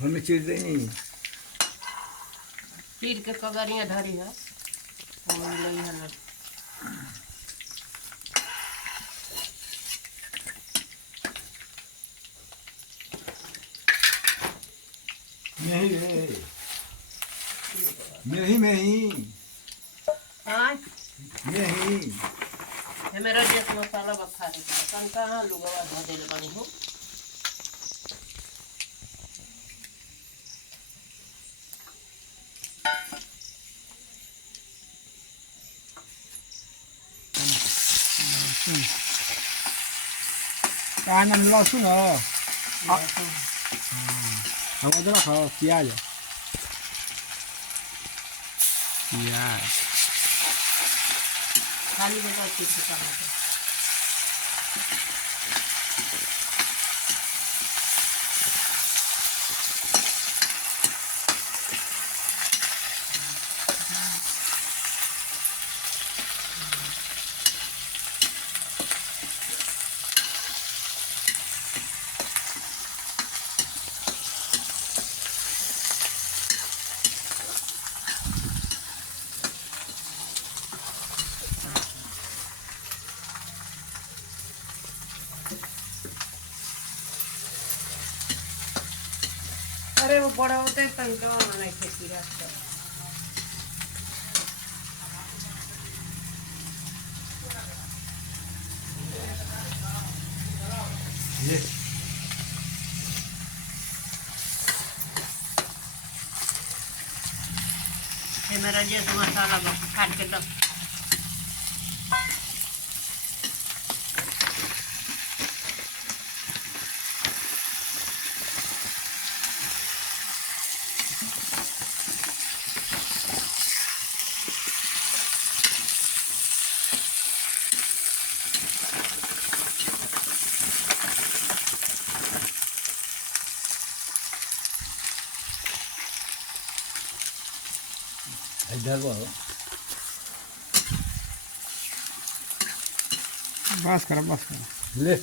हमें चीर देनी चीर के कगरिया धरी है मेरा जैसे मसाला बखा दे कन कहाँ लुगवा धो दे बनी हूँ कानन लहसुन हो अब अदरक हो प्याज खाली बता चीज का अरे वो बड़ा होता है तंका नहीं खेती रहता ये मेरा जैसे मसाला काट के दो इधर वो बस कर ले